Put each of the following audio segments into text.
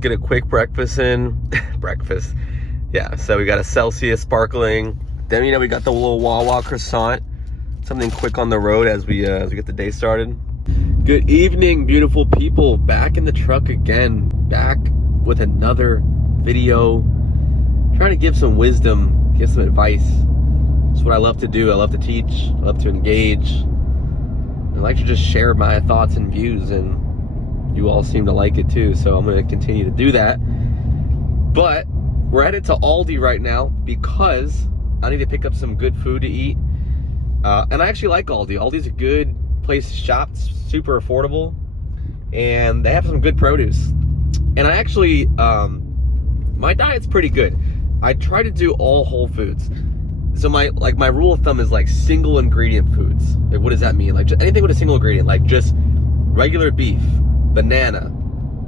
get a quick breakfast in. Breakfast. Yeah, so we got a Celsius sparkling. Then, we got the little Wawa croissant. Something quick on the road as we get the day started. Good evening, beautiful people. Back in the truck again. Back with another video. Trying to give some wisdom, give some advice. It's what I love to do. I love to teach. I love to engage. I like to just share my thoughts and views, and you all seem to like it too, so I'm going to continue to do that. But we're headed to Aldi right now because I need to pick up some good food to eat. And I actually like Aldi. Aldi's a good place to shop. It's super affordable, and they have some good produce. And I actually, my diet's pretty good. I try to do all whole foods. So my rule of thumb is like single ingredient foods. Like, what does that mean? Like just anything with a single ingredient, like just regular beef, banana,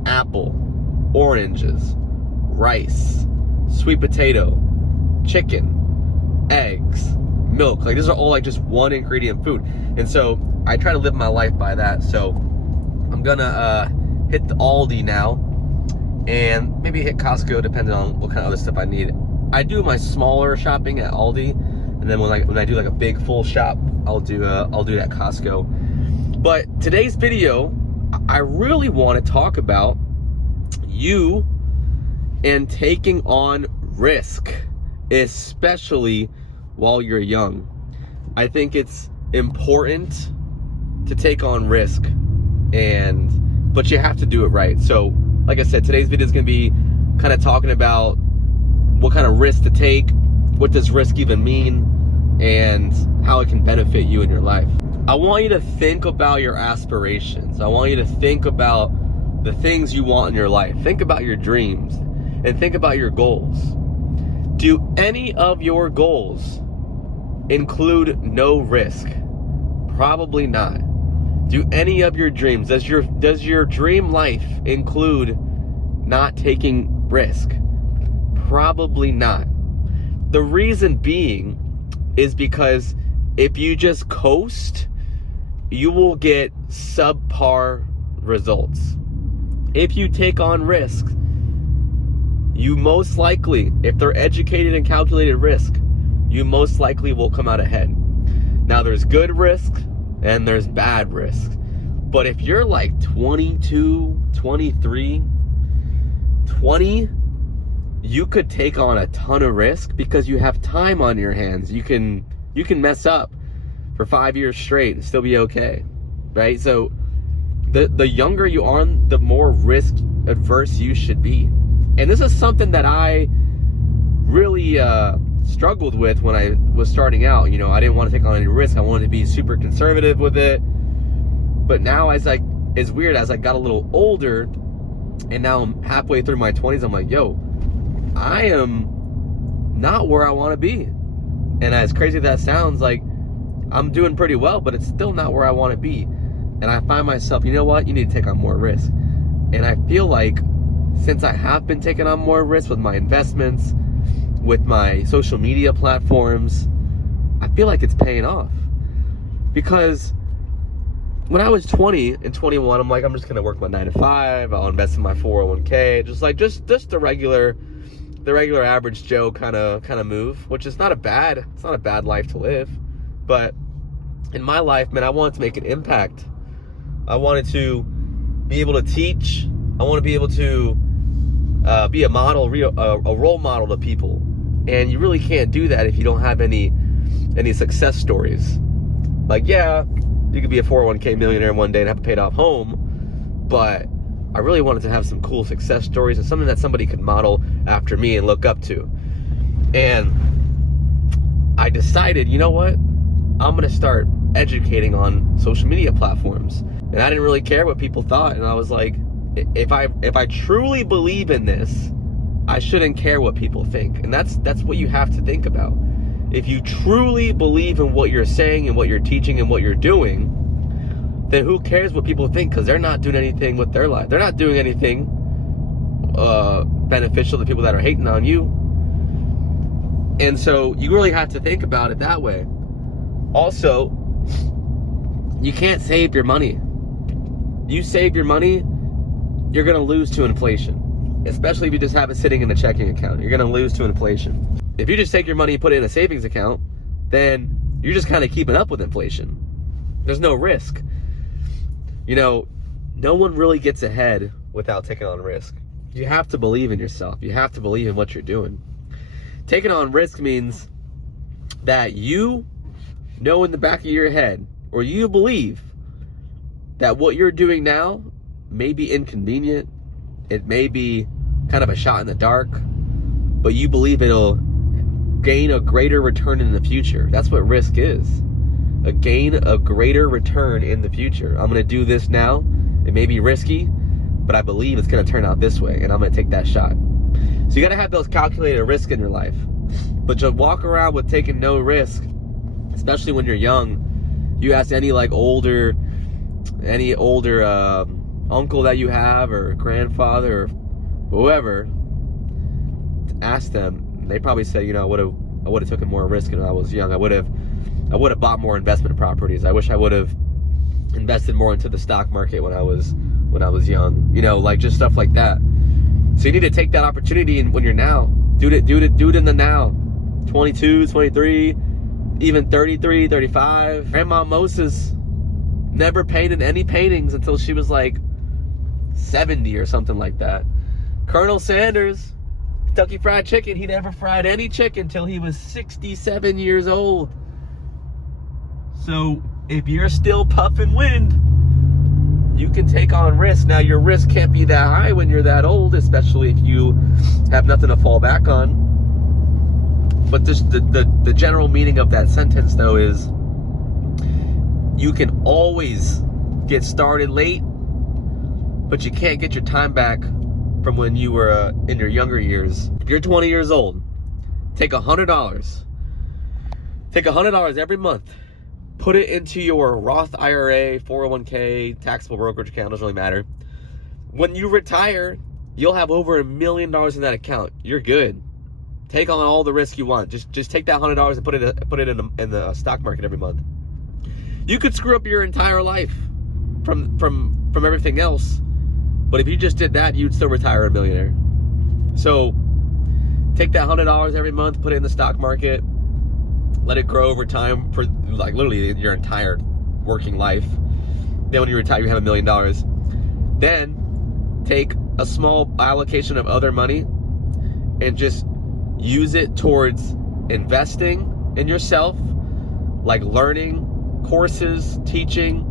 apple, oranges, rice, sweet potato, chicken, eggs, milk. Like these are all like just one ingredient food. And so I try to live my life by that. So I'm gonna hit the Aldi now and maybe hit Costco depending on what kind of other stuff I need. I do my smaller shopping at Aldi, and then when I do like a big full shop, I'll do that at Costco. But today's video, I really want to talk about you and taking on risk, especially while you're young. I think it's important to take on risk, but you have to do it right. So, like I said, today's video is going to be kind of talking about what kind of risk to take, what does risk even mean, and how it can benefit you in your life. I want you to think about your aspirations. I want you to think about the things you want in your life. Think about your dreams and think about your goals. Do any of your goals include no risk? Probably not. Do any of your dreams, does your dream life include not taking risk? Probably not. The reason being is because if you just coast, you will get subpar results. If you take on risk, you most likely, if they're educated and calculated risk, you most likely will come out ahead. Now there's good risk and there's bad risk. But if you're like 22, 23, 20, you could take on a ton of risk because you have time on your hands. You can mess up for 5 years straight and still be okay, right? So the younger you are, the more risk adverse you should be. And this is something that I really struggled with when I was starting out. I didn't want to take on any risk. I wanted to be super conservative with it. But now it's weird, as I got a little older and now I'm halfway through my 20s, I'm like, yo, I am not where I want to be. And as crazy as that sounds, like, I'm doing pretty well, but it's still not where I want to be. And I find myself, you know what? You need to take on more risk. And I feel like since I have been taking on more risk with my investments, with my social media platforms, I feel like it's paying off. Because when I was 20 and 21, I'm like, I'm just going to work my 9 to 5. I'll invest in my 401k. Just the regular average Joe kind of move, which is not a bad life to live. But in my life, man, I wanted to make an impact. I wanted to be able to teach. I want to be able to be a model, a role model to people. And you really can't do that if you don't have any success stories. Like, yeah, you could be a 401k millionaire one day and have a paid off home, but I really wanted to have some cool success stories and something that somebody could model after me and look up to. And I decided, you know what? I'm going to start educating on social media platforms. And I didn't really care what people thought. And I was like, if I truly believe in this, I shouldn't care what people think. And that's what you have to think about. If you truly believe in what you're saying and what you're teaching and what you're doing, then who cares what people think? Because they're not doing anything with their life. They're not doing anything beneficial to people that are hating on you. And so you really have to think about it that way. Also, you can't save your money. You save your money, you're going to lose to inflation. especially if you just have it sitting in a checking account. You're gonna lose to inflation. If you just take your money and put it in a savings account, then you're just kind of keeping up with inflation. There's no risk. You know, no one really gets ahead without taking on risk. You have to believe in yourself. You have to believe in what you're doing. Taking on risk means that you know in the back of your head, or you believe that what you're doing now may be inconvenient. It may be kind of a shot in the dark, but you believe it'll gain a greater return in the future. That's what risk is. A gain a greater return in the future. I'm gonna do this now. It may be risky, but I believe it's gonna turn out this way, and I'm gonna take that shot. So you gotta have those calculated risks in your life. But to walk around with taking no risk, especially when you're young, you ask any older uncle that you have, or grandfather, or whoever, ask them, they probably say, you know, I would have taken more risk when I was young. I would have bought more investment properties. I wish I would have invested more into the stock market when I was young. You know, like just stuff like that. So you need to take that opportunity, and when you're now, do it in the now. 22, 23, even 33, 35. Grandma Moses never painted any paintings until she was like 70 or something like that. Colonel Sanders, Kentucky Fried Chicken, he never fried any chicken till he was 67 years old. So if you're still puffing wind, you can take on risk. Now your risk can't be that high when you're that old, especially if you have nothing to fall back on. But just the general meaning of that sentence though is, you can always get started late, but you can't get your time back from when you were in your younger years. If you're 20 years old, take $100. Take $100 every month. Put it into your Roth IRA, 401k, taxable brokerage account, doesn't really matter. When you retire, you'll have over $1 million in that account. You're good. Take on all the risk you want. Just take that $100 and put it in the stock market every month. You could screw up your entire life from everything else, but if you just did that, you'd still retire a millionaire. So take that $100 every month, put it in the stock market, let it grow over time for like literally your entire working life. Then when you retire, you have $1 million. Then take a small allocation of other money and just use it towards investing in yourself, like learning courses, teaching,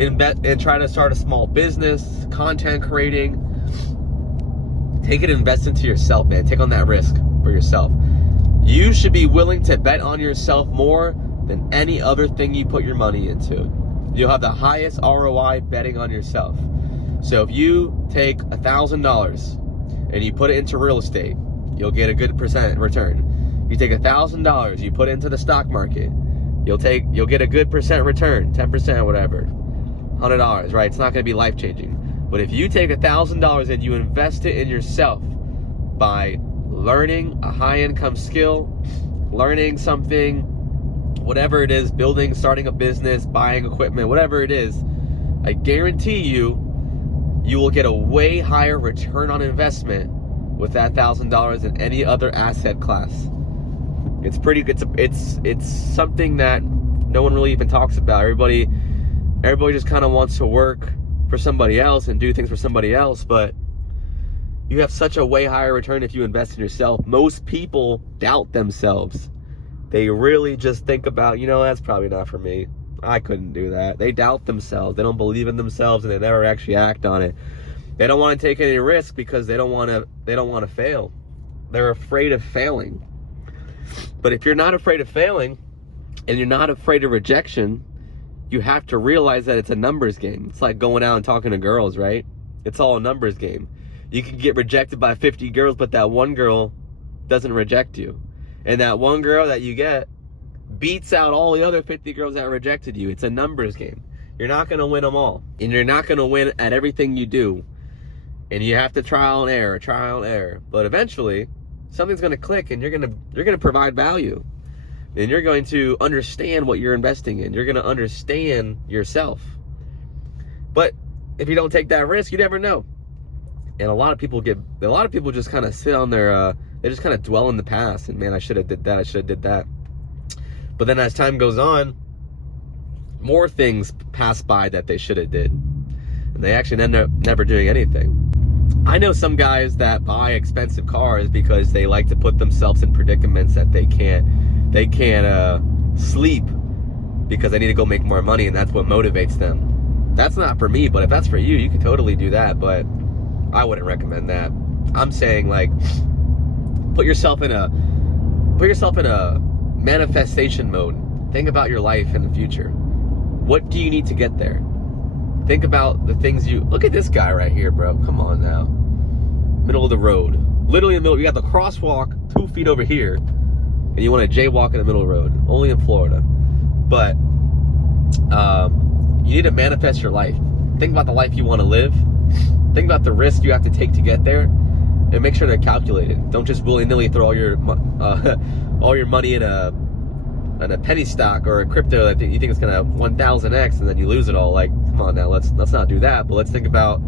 and try to start a small business, content creating. Take it and invest into yourself, man. Take on that risk for yourself. You should be willing to bet on yourself more than any other thing you put your money into. You'll have the highest ROI betting on yourself. So if you take $1,000 and you put it into real estate, you'll get a good percent return. You take $1,000, you put it into the stock market, you'll get a good percent return, 10%, whatever. $100, right? It's not going to be life-changing. But if you take $1,000 and you invest it in yourself by learning a high-income skill, learning something, whatever it is, building, starting a business, buying equipment, whatever it is, I guarantee you will get a way higher return on investment with that $1,000 than any other asset class. It's pretty good. It's something that no one really even talks about. Everybody just kind of wants to work for somebody else and do things for somebody else, but you have such a way higher return if you invest in yourself. Most people doubt themselves. They really just think about, that's probably not for me. I couldn't do that. They doubt themselves. They don't believe in themselves, and they never actually act on it. They don't want to take any risk because they don't want to fail. They're afraid of failing. But if you're not afraid of failing and you're not afraid of rejection, you have to realize that it's a numbers game. It's like going out and talking to girls, right? It's all a numbers game. You can get rejected by 50 girls, but that one girl doesn't reject you. And that one girl that you get beats out all the other 50 girls that rejected you. It's a numbers game. You're not going to win them all. And you're not going to win at everything you do. And you have to trial and error. But eventually, something's going to click, and you're going to provide value. And you're going to understand what you're investing in. You're going to understand yourself. But if you don't take that risk, you never know. And a lot of people just kind of sit on their, they just kind of dwell in the past, and man, I should have did that, I should have did that. But then as time goes on, more things pass by that they should have did, and they actually end up never doing anything. I know some guys that buy expensive cars because they like to put themselves in predicaments that they can't sleep because they need to go make more money, and that's what motivates them. That's not for me, but if that's for you, you can totally do that, but I wouldn't recommend that. I'm saying, like, put yourself in a manifestation mode. Think about your life in the future. What do you need to get there? Think about the things look at this guy right here, bro. Come on now. Middle of the road. Literally in the middle. You got the crosswalk 2 feet over here, and you want to jaywalk in the middle of the road. Only in Florida. But you need to manifest your life. Think about the life you want to live. Think about the risk you have to take to get there, and make sure to calculate it. Don't just willy-nilly throw all your money in a penny stock or a crypto that you think is gonna 1000x, and then you lose it all. Like, come on now, let's not do that. But let's think about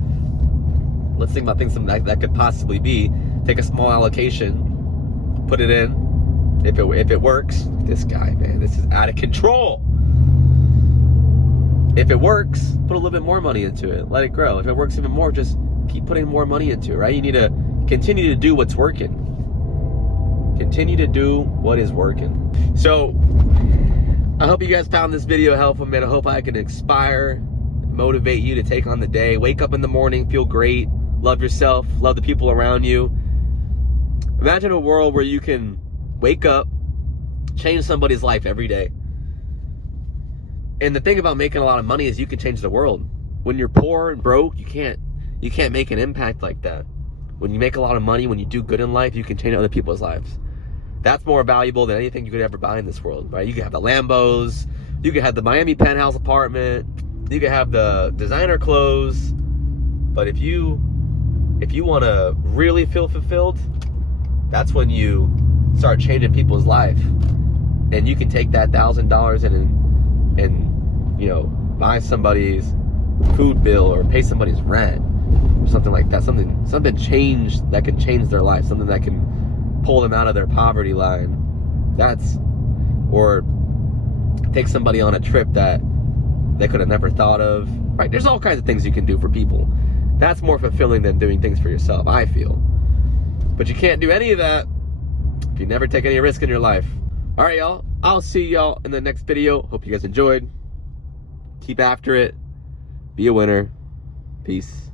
things that could possibly be. Take a small allocation, put it in. If it works, this guy, man, this is out of control. If it works, put a little bit more money into it. Let it grow. If it works even more, just keep putting more money into it, right? You need to continue to do what's working. Continue to do what is working. So, I hope you guys found this video helpful, man. I hope I can inspire, motivate you to take on the day. Wake up in the morning, feel great, love yourself, love the people around you. Imagine a world where you can wake up, change somebody's life every day. And the thing about making a lot of money is you can change the world. When you're poor and broke, you can't make an impact like that. When you make a lot of money, when you do good in life, you can change other people's lives. That's more valuable than anything you could ever buy in this world, right? You can have the Lambos, you can have the Miami penthouse apartment, you can have the designer clothes, but if you want to really feel fulfilled, that's when you start changing people's life. And you can take that $1,000 and buy somebody's food bill or pay somebody's rent or something like that. Something changed that can change their life. Something that can pull them out of their poverty line. Or take somebody on a trip that they could have never thought of. Right? There's all kinds of things you can do for people. That's more fulfilling than doing things for yourself, I feel. But you can't do any of that if you never take any risk in your life. All right, y'all. I'll see y'all in the next video. Hope you guys enjoyed. Keep after it. Be a winner. Peace.